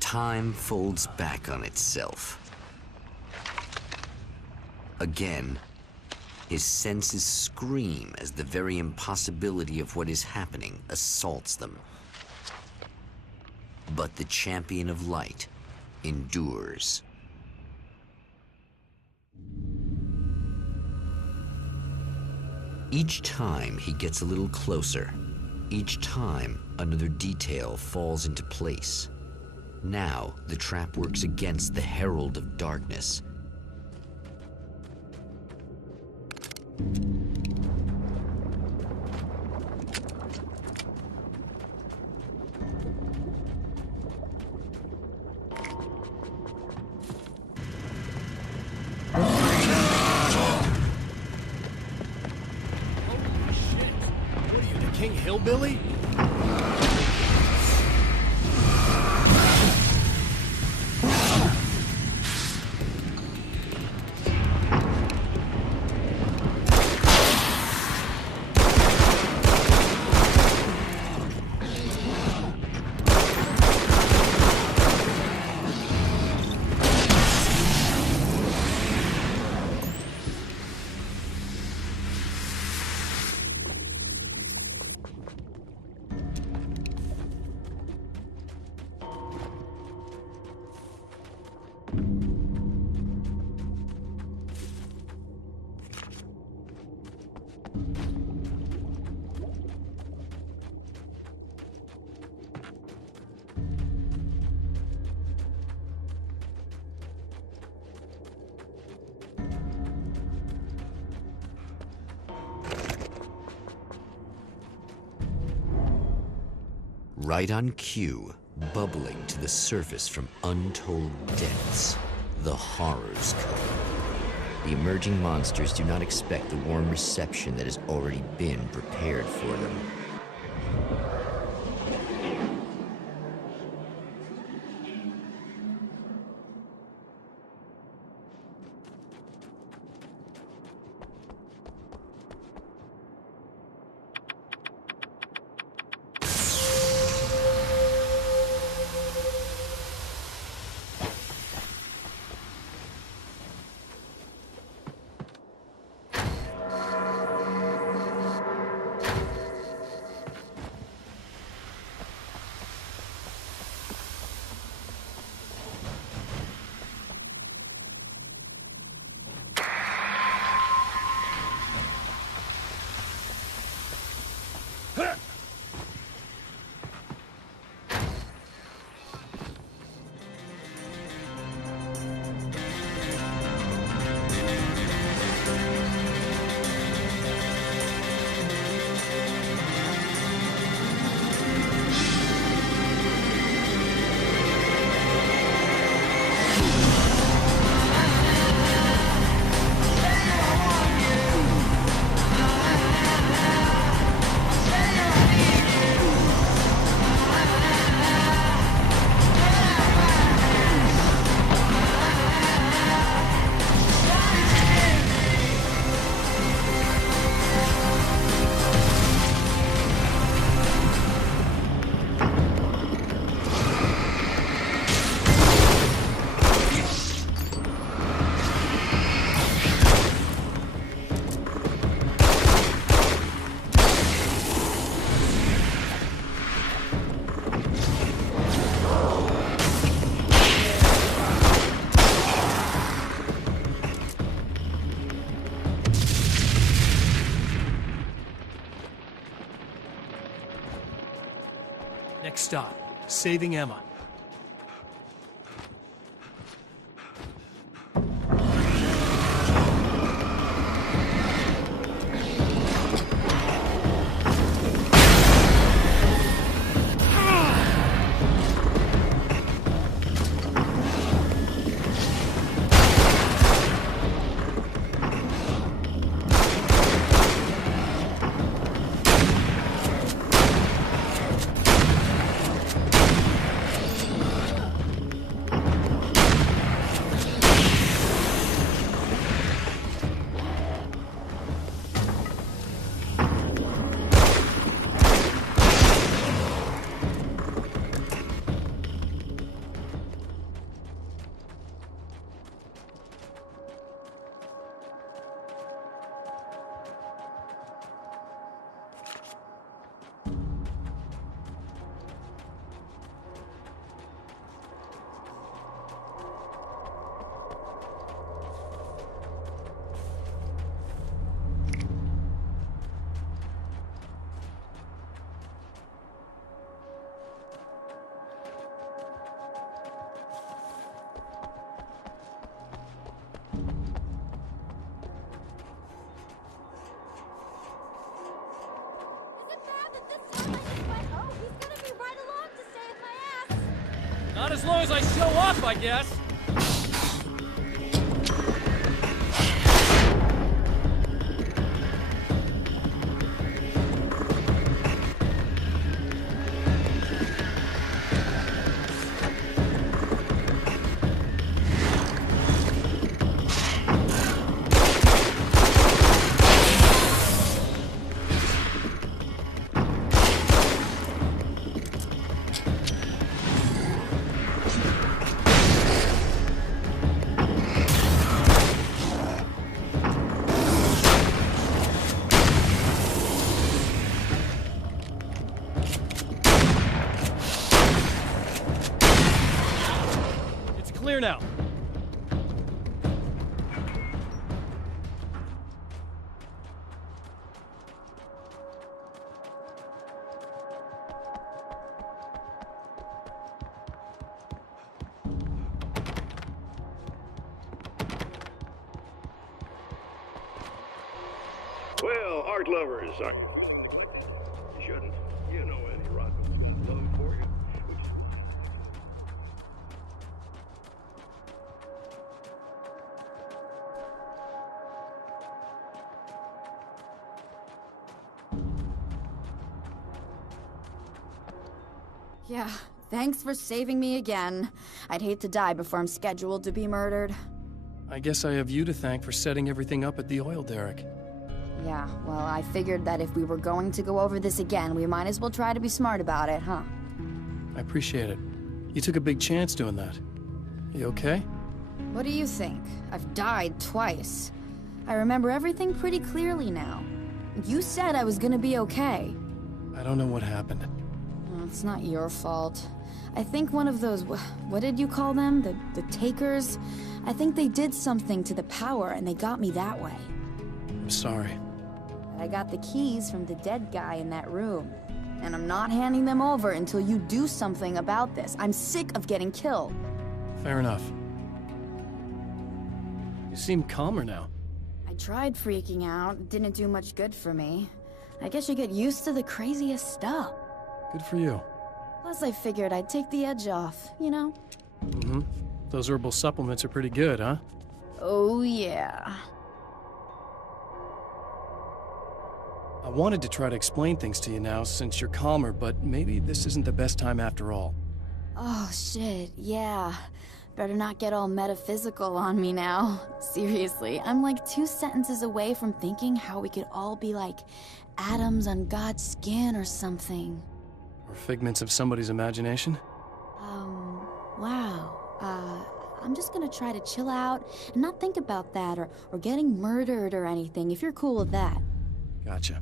Time folds back on itself. Again, his senses scream as the very impossibility of what is happening assaults them. But the champion of light endures. Each time he gets a little closer. Each time another detail falls into place. Now the trap works against the Herald of Darkness. King Hillbilly? Right on cue, bubbling to the surface from untold depths, the horrors come. The emerging monsters do not expect the warm reception that has already been prepared for them. Next stop, saving Emma. Not as long as I show up, I guess. Clear now. Well, art lovers, you shouldn't. You know Eddie Rodman's love for you. Yeah, thanks for saving me again. I'd hate to die before I'm scheduled to be murdered. I guess I have you to thank for setting everything up at the oil derrick. Yeah, well, I figured that if we were going to go over this again, we might as well try to be smart about it, huh? I appreciate it. You took a big chance doing that. You okay? What do you think? I've died twice. I remember everything pretty clearly now. You said I was gonna be okay. I don't know what happened. It's not your fault. I think one of those, what did you call them? The takers? I think they did something to the power and they got me that way. I'm sorry. But I got the keys from the dead guy in that room. And I'm not handing them over until you do something about this. I'm sick of getting killed. Fair enough. You seem calmer now. I tried freaking out. It didn't do much good for me. I guess you get used to the craziest stuff. Good for you. Plus, I figured I'd take the edge off, you know? Mm-hmm. Those herbal supplements are pretty good, huh? Oh, yeah. I wanted to try to explain things to you now since you're calmer, but maybe this isn't the best time after all. Oh, shit, yeah. Better not get all metaphysical on me now. Seriously, I'm like 2 sentences away from thinking how we could all be like atoms on God's skin or something. Or figments of somebody's imagination? Wow. I'm just gonna try to chill out and not think about that or getting murdered or anything, if you're cool with that. Gotcha.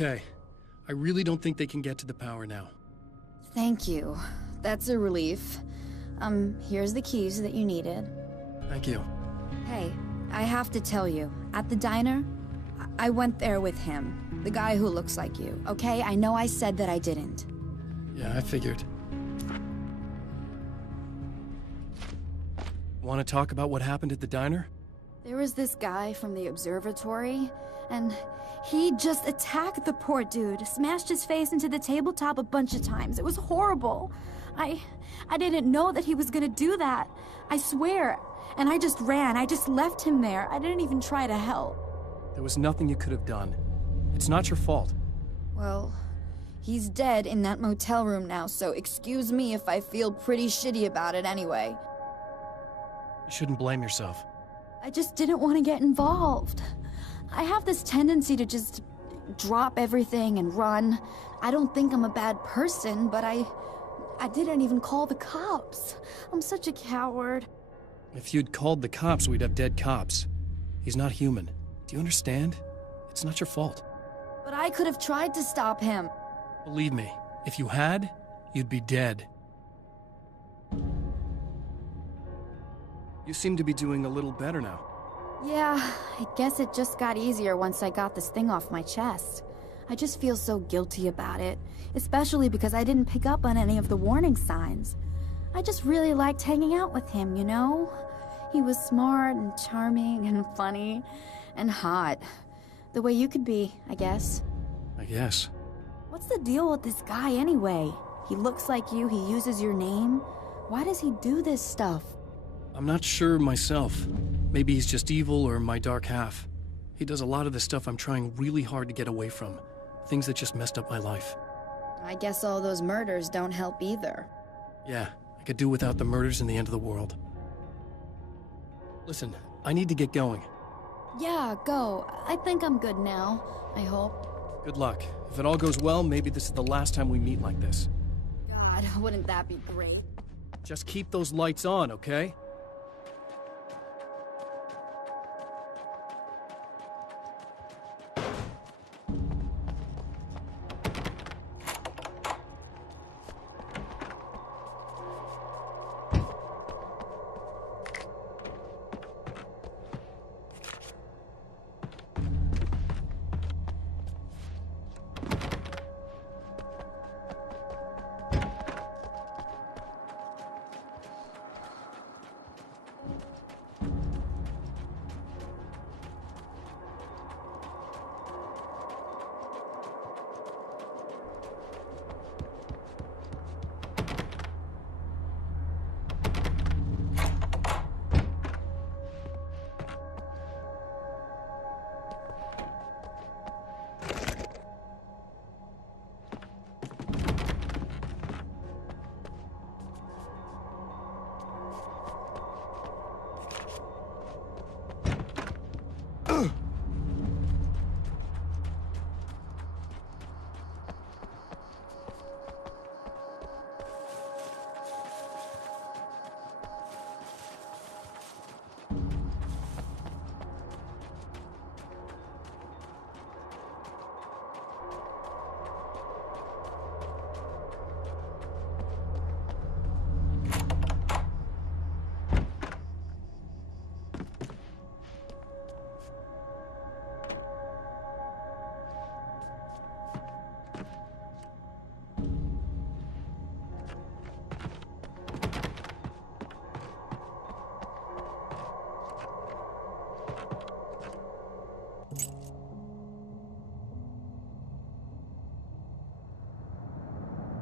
Okay. I really don't think they can get to the power now. Thank you. that's a relief. Here's the keys that you needed. Thank you. Hey, I have to tell you, at the diner, I went there with him. The guy who looks like you, okay? I know I said that I didn't. Yeah, I figured. Want to talk about what happened at the diner? There was this guy from the observatory, and he just attacked the poor dude, smashed his face into the tabletop a bunch of times. It was horrible. I didn't know that he was gonna do that. I swear. And I just ran. I just left him there. I didn't even try to help. There was nothing you could have done. It's not your fault. Well, he's dead in that motel room now, so excuse me if I feel pretty shitty about it anyway. You shouldn't blame yourself. I just didn't want to get involved. I have this tendency to just drop everything and run. I don't think I'm a bad person, but I didn't even call the cops. I'm such a coward. If you'd called the cops, we'd have dead cops. He's not human. Do you understand? It's not your fault. But I could have tried to stop him. Believe me, if you had, you'd be dead. You seem to be doing a little better now. Yeah, I guess it just got easier once I got this thing off my chest. I just feel so guilty about it, especially because I didn't pick up on any of the warning signs. I just really liked hanging out with him, you know? He was smart and charming and funny and hot. The way you could be, I guess. I guess. What's the deal with this guy anyway? He looks like you, he uses your name. Why does he do this stuff? I'm not sure myself. Maybe he's just evil or my dark half. He does a lot of the stuff I'm trying really hard to get away from. Things that just messed up my life. I guess all those murders don't help either. Yeah, I could do without the murders and the end of the world. Listen, I need to get going. Yeah, go. I think I'm good now. I hope. Good luck. If it all goes well, maybe this is the last time we meet like this. God, wouldn't that be great? Just keep those lights on, okay?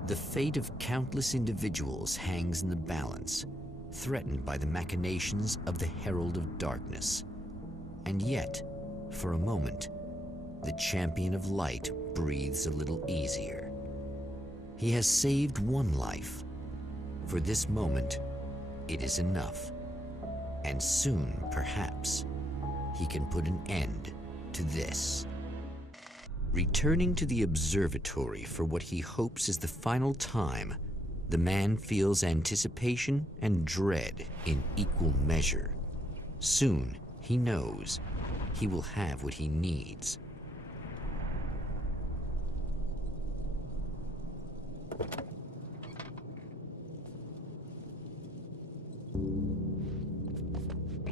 The fate of countless individuals hangs in the balance, threatened by the machinations of the Herald of Darkness. And yet, for a moment, the Champion of Light breathes a little easier. He has saved one life. For this moment, it is enough. And soon, perhaps, he can put an end to this. Returning to the observatory for what he hopes is the final time, the man feels anticipation and dread in equal measure. Soon, he knows, he will have what he needs.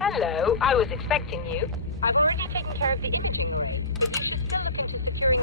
Hello, I was expecting you. I've already taken care of the interview already, but you should still look into security.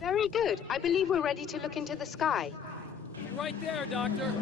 Very good. I believe we're ready to look into the sky. Right there, Doctor.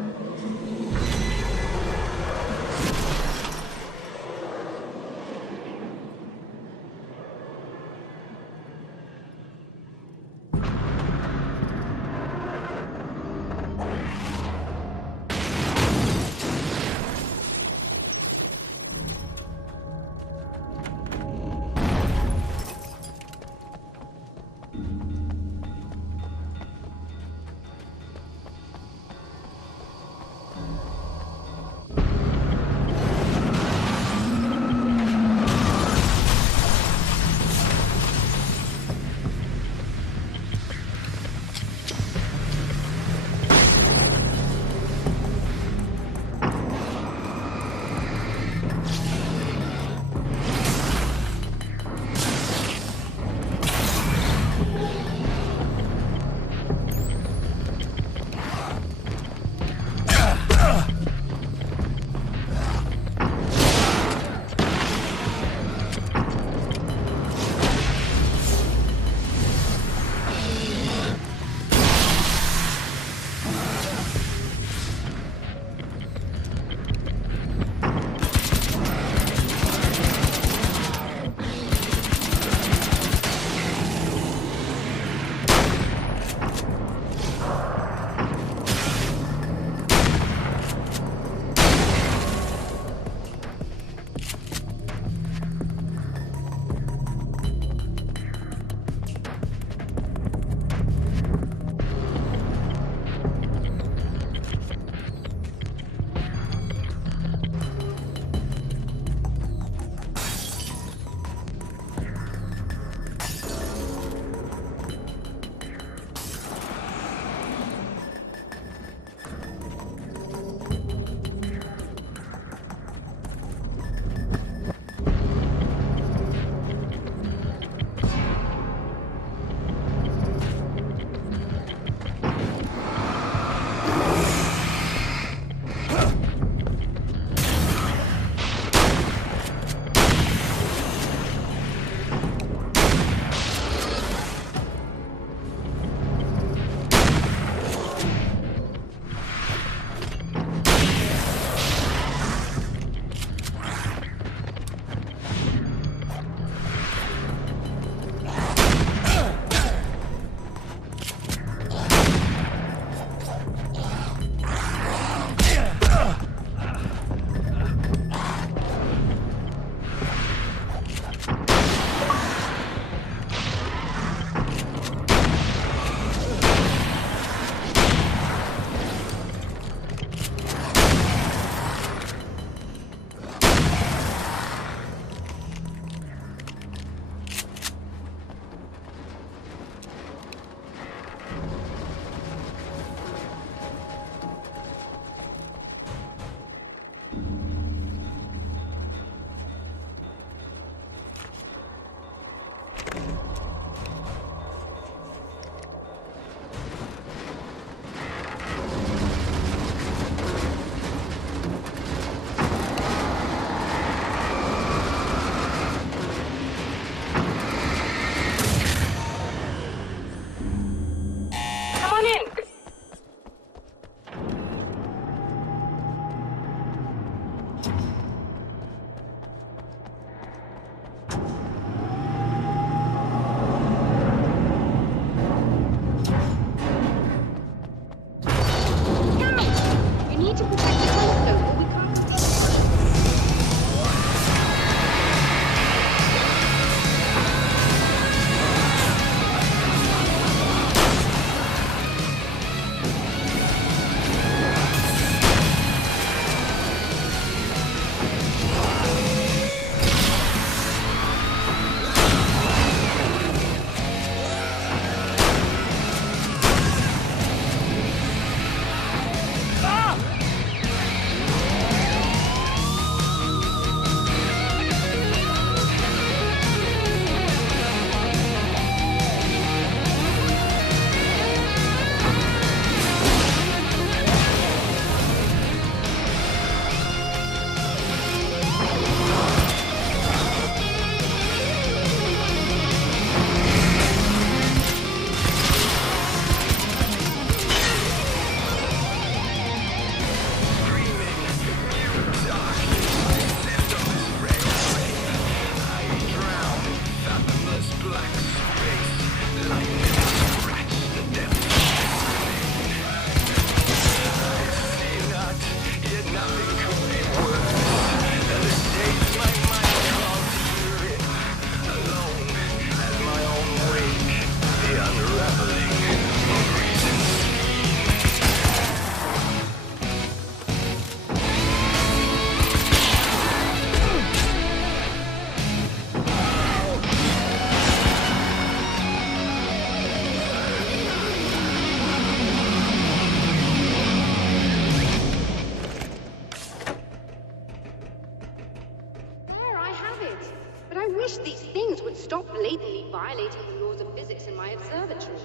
blatantly violating the laws of physics in my observatory.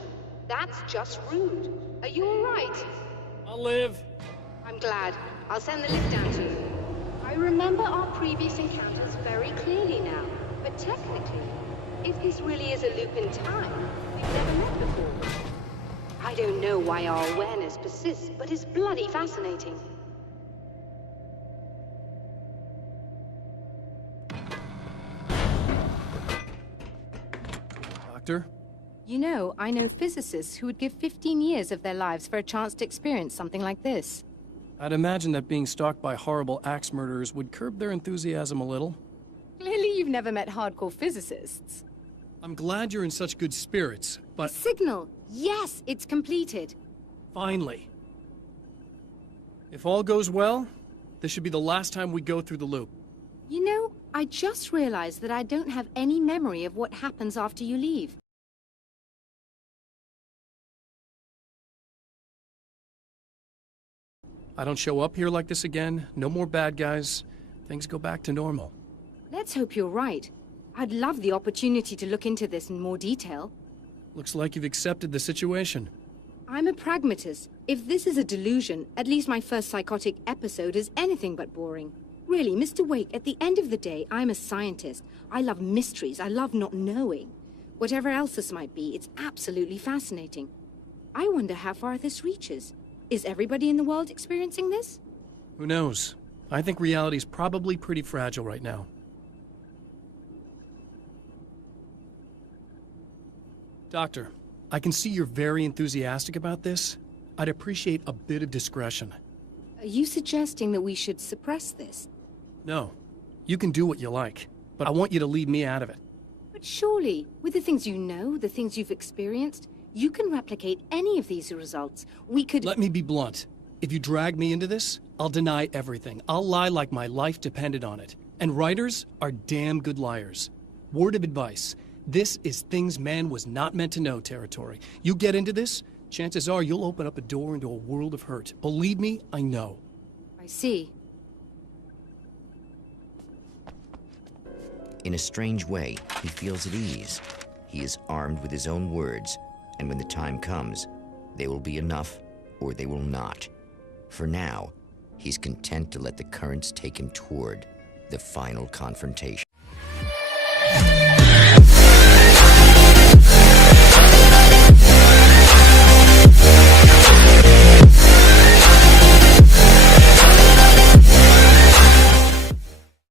That's just rude. Are you all right? I'll live. I'm glad. I'll send the lift down to you. I remember our previous encounters very clearly now. But technically, if this really is a loop in time, we've never met before. I don't know why our awareness persists, but it's bloody fascinating. Doctor? You know, I know physicists who would give 15 years of their lives for a chance to experience something like this. I'd imagine that being stalked by horrible axe murderers would curb their enthusiasm a little. Clearly you've never met hardcore physicists. I'm glad you're in such good spirits, but Signal! Yes, it's completed. finally. If all goes well, this should be the last time we go through the loop. You know, I just realized that I don't have any memory of what happens after you leave. I don't show up here like this again, no more bad guys. Things go back to normal. Let's hope you're right. I'd love the opportunity to look into this in more detail. Looks like you've accepted the situation. I'm a pragmatist. If this is a delusion, at least my first psychotic episode is anything but boring. Really, Mr. Wake, at the end of the day, I'm a scientist. I love mysteries. I love not knowing. Whatever else this might be, it's absolutely fascinating. I wonder how far this reaches. Is everybody in the world experiencing this? Who knows? I think reality's probably pretty fragile right now. Doctor, I can see you're very enthusiastic about this. I'd appreciate a bit of discretion. Are you suggesting that we should suppress this? No, you can do what you like, but I want you to leave me out of it. But surely, with the things you know, the things you've experienced, you can replicate any of these results. We could— Let me be blunt. If you drag me into this, I'll deny everything. I'll lie like my life depended on it. And writers are damn good liars. Word of advice. This is things man was not meant to know territory. You get into this, chances are you'll open up a door into a world of hurt. Believe me, I know. I see. In a strange way, he feels at ease. He is armed with his own words, and when the time comes, they will be enough or they will not. For now, he's content to let the currents take him toward the final confrontation.